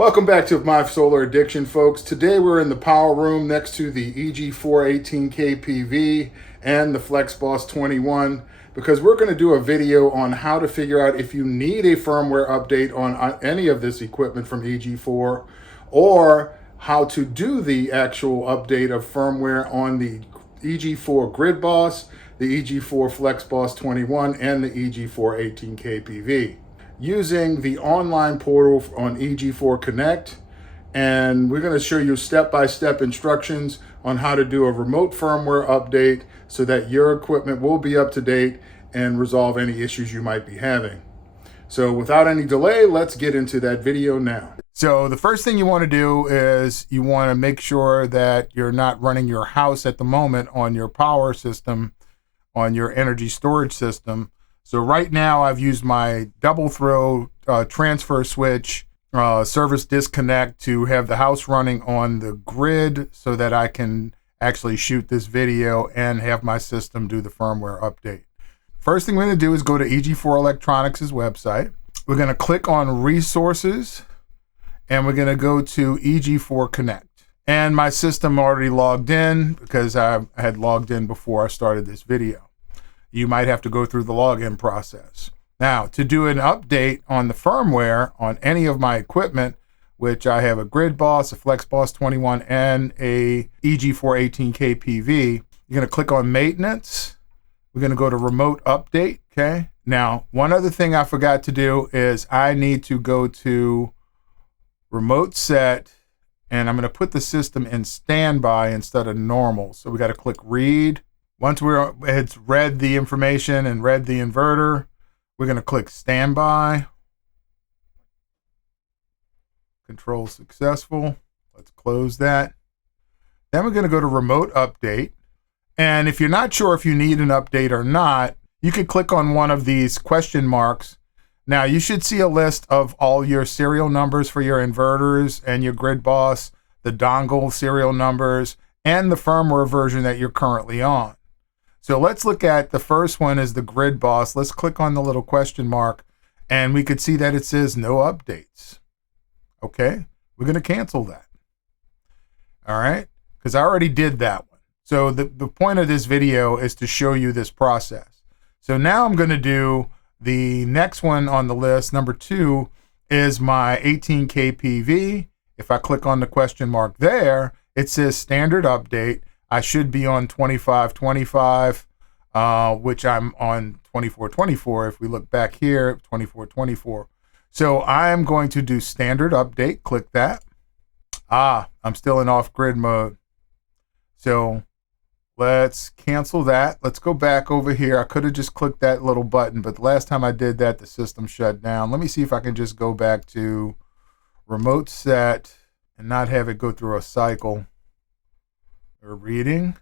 Welcome back to My Solar Addiction, folks. Today we're in the power room next to the EG4 18Kpv and the FlexBoss21 because we're going to do a video on how to figure out if you need a firmware update on any of this equipment from EG4, or how to do the actual update of firmware on the EG4 GridBoss, the EG4 FlexBoss21, and the EG4 18Kpv, using the online portal on EG4 Connect. And we're going to show you step-by-step instructions on how to do a remote firmware update so that your equipment will be up to date and resolve any issues you might be having. So without any delay, let's get into that video now. So the first thing you want to do is you want to make sure that you're not running your house at the moment on your power system, on your energy storage system. So right now I've used my double throw transfer switch service disconnect to have the house running on the grid so that I can actually shoot this video and have my system do the firmware update. First thing we're going to do is go to EG4 Electronics' website. We're going to click on resources and we're going to go to EG4 Connect. And my system already logged in because I had logged in before I started this video. You might have to go through the login process. Now, to do an update on the firmware on any of my equipment, which I have a GridBoss, a FlexBoss21, and a EG4 18Kpv, you're going to click on Maintenance. We're going to go to Remote Update, okay? Now, one other thing I forgot to do is I need to go to Remote Set, and I'm going to put the system in standby instead of normal. So we got to click Read. Once it's read the information and read the inverter, we're going to click Standby. Control successful. Let's close that. Then we're going to go to Remote Update. And if you're not sure if you need an update or not, you could click on one of these question marks. Now you should see a list of all your serial numbers for your inverters and your GridBoss, the dongle serial numbers, and the firmware version that you're currently on. So let's look at the first one is the GridBoss. Let's click on the little question mark and we could see that it says no updates. Okay, we're going to cancel that. All right, because I already did that one. So the point of this video is to show you this process. So now I'm going to do the next one on the list. Number 2 is my 18Kpv. If I click on the question mark there, it says standard update. I should be on 2525, which I'm on 2424. If we look back here, 2424. So I'm going to do standard update. Click that. I'm still in off-grid mode. So let's cancel that. Let's go back over here. I could have just clicked that little button, but the last time I did that, the system shut down. Let me see if I can just go back to remote set and not have it go through a cycle. We're reading.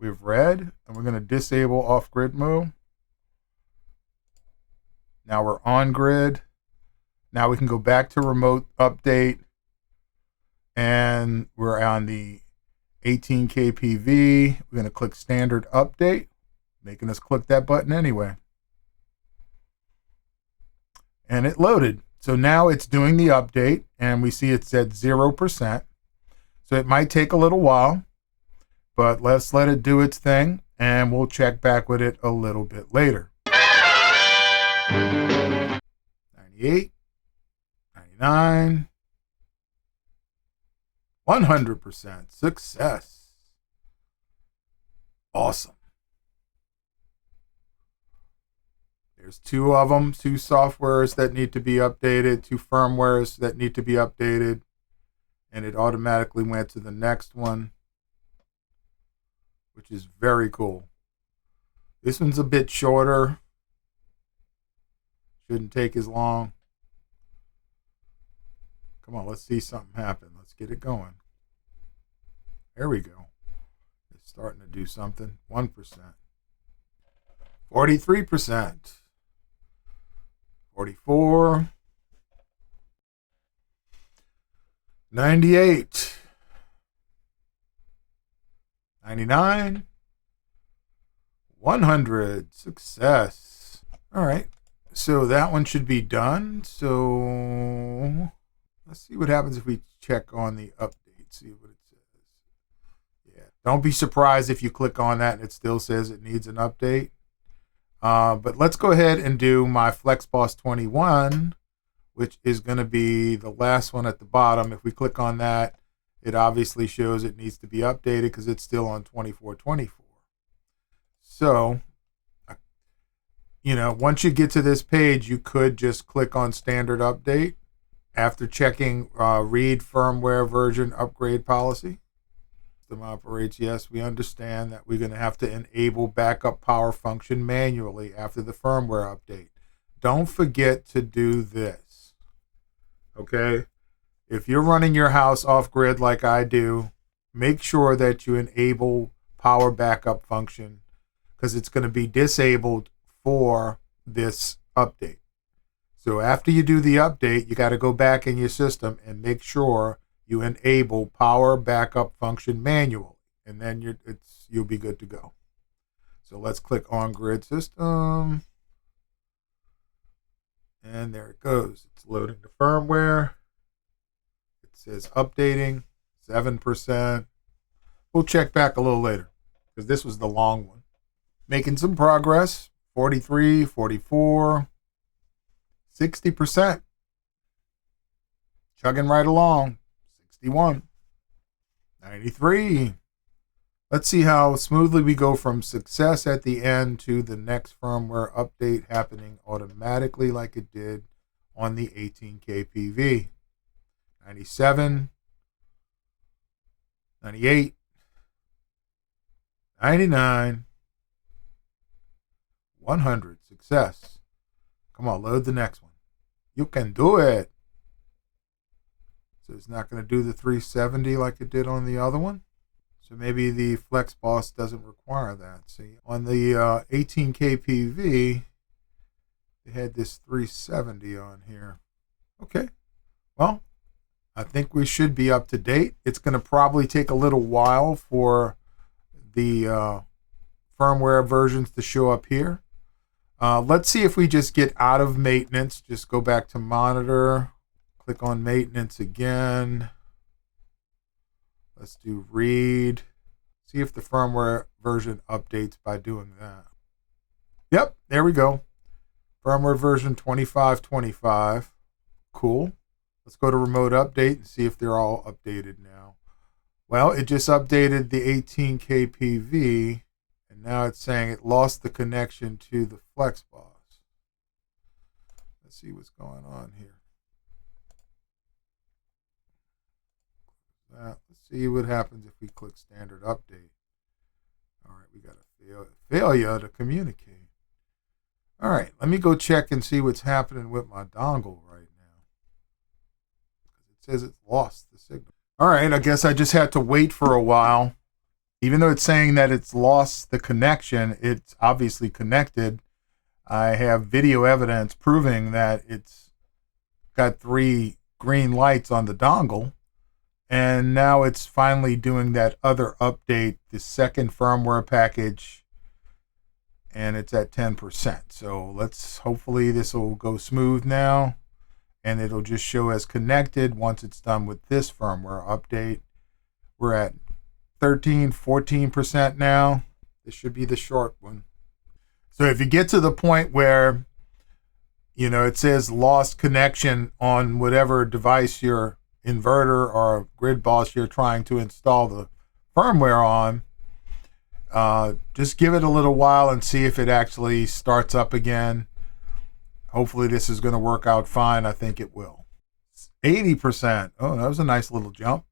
We've read, and we're going to disable off-grid mode. Now we're on grid. Now we can go back to remote update, and we're on the 18Kpv. We're going to click standard update, making us click that button anyway. And it loaded. So now it's doing the update, and we see it's at 0%. So it might take a little while, but let's let it do its thing, and we'll check back with it a little bit later. 98, 99, 100%. Success. Awesome. There's 2 of them, 2 softwares that need to be updated, 2 firmwares that need to be updated. And it automatically went to the next one, which is very cool. This one's a bit shorter. Shouldn't take as long. Come on, let's see something happen. Let's get it going. There we go. It's starting to do something. 1%. 43%. 44%. 98, 99, 100. Success. All right, so that one should be done. So Let's see what happens if we check on the update, see what it says. Yeah, don't be surprised if you click on that and it still says it needs an update. But let's go ahead and do my FlexBoss21, which is going to be the last one at the bottom. If we click on that, it obviously shows it needs to be updated because it's still on 2424. So, once you get to this page, you could just click on standard update after checking read firmware version upgrade policy. System operates, yes, we understand that we're going to have to enable backup power function manually after the firmware update. Don't forget to do this, okay? If you're running your house off grid like I do, make sure that you enable power backup function because it's going to be disabled for this update. So after you do the update, you got to go back in your system and make sure you enable power backup function manually, and then you'll be good to go. So let's click on grid system, and there it goes. It's loading the firmware. It says updating 7%. We'll check back a little later because this was the long one. Making some progress. 43, 44, 60%. Chugging right along. 61, 93. Let's see how smoothly we go from success at the end to the next firmware update happening automatically like it did on the 18Kpv. 97, 98, 99, 100. Success. Come on, load the next one. You can do it. So it's not going to do the 370 like it did on the other one. So maybe the FlexBoss doesn't require that. See, on the 18Kpv, they had this 370 on here. Okay. Well, I think we should be up to date. It's going to probably take a little while for the firmware versions to show up here. Let's see if we just get out of maintenance. Just go back to monitor. Click on maintenance again. Let's do read. See if the firmware version updates by doing that. Yep, there we go. Firmware version 2525. Cool. Let's go to remote update and see if they're all updated now. Well, it just updated the 18Kpv, and now it's saying it lost the connection to the FlexBoss. Let's see what's going on here. Let's see what happens if we click standard update. All right, we got a failure to communicate. All right, let me go check and see what's happening with my dongle right now. It says it's lost the signal. All right, I guess I just had to wait for a while. Even though it's saying that it's lost the connection, it's obviously connected. I have video evidence proving that it's got 3 green lights on the dongle. And now it's finally doing that other update, the second firmware package, and it's at 10%. So hopefully this will go smooth now, and it'll just show as connected once it's done with this firmware update. We're at 13, 14% now. This should be the short one. So if you get to the point where, it says lost connection on whatever device you're inverter or GridBoss you're trying to install the firmware on, just give it a little while and see if it actually starts up again. Hopefully this is going to work out fine. I think it will. 80%. Oh, that was a nice little jump.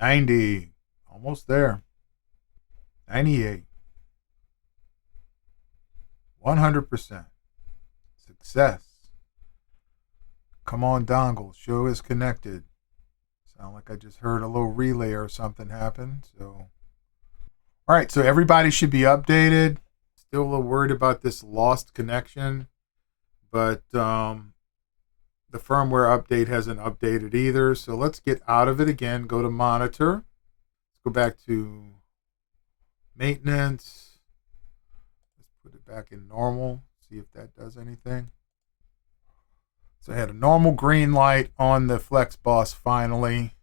90. Almost there. 98. 100%. Success. Come on, dongle. Show is connected. Sound like I just heard a little relay or something happen. So, all right. So everybody should be updated. Still a little worried about this lost connection, but the firmware update hasn't updated either. So let's get out of it again. Go to monitor. Let's go back to maintenance. Let's put it back in normal. See if that does anything. So I had a normal green light on the FlexBoss finally,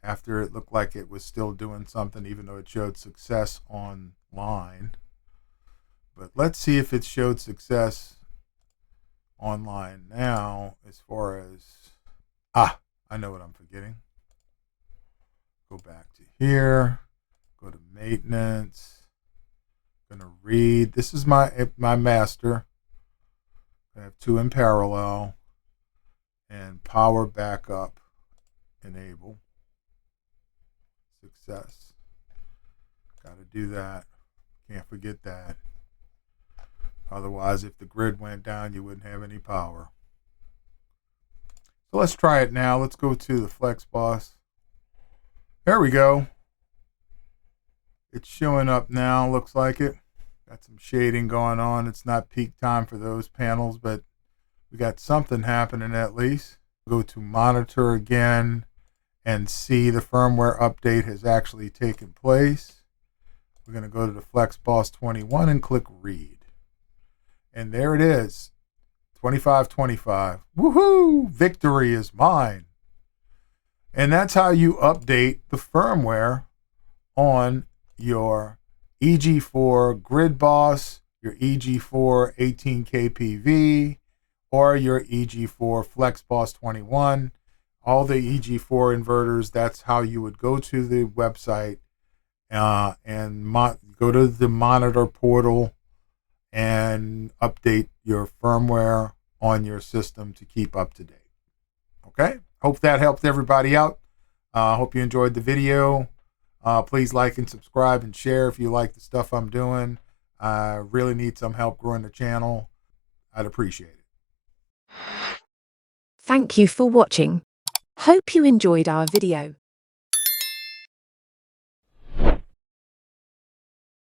after it looked like it was still doing something, even though it showed success online. But let's see if it showed success online now, as far as, I know what I'm forgetting. Go back to here, go to maintenance, gonna read. This is my master. I have two in parallel, and power backup enable. Success. Got to do that. Can't forget that. Otherwise, if the grid went down, you wouldn't have any power. So let's try it now. Let's go to the FlexBoss. There we go. It's showing up now. Looks like it. Got some shading going on. It's not peak time for those panels, but we got something happening at least. Go to monitor again and see the firmware update has actually taken place. We're going to go to the FlexBoss21 and click read. And there it is. 2525. Woohoo! Victory is mine. And that's how you update the firmware on your EG4 GridBoss, your EG4 18Kpv, or your EG4 FlexBoss21. All the EG4 inverters, that's how you would go to the website and go to the monitor portal and update your firmware on your system to keep up to date. Okay, hope that helped everybody out. Hope you enjoyed the video. Please like and subscribe and share if you like the stuff I'm doing. I really need some help growing the channel. I'd appreciate it. Thank you for watching. Hope you enjoyed our video.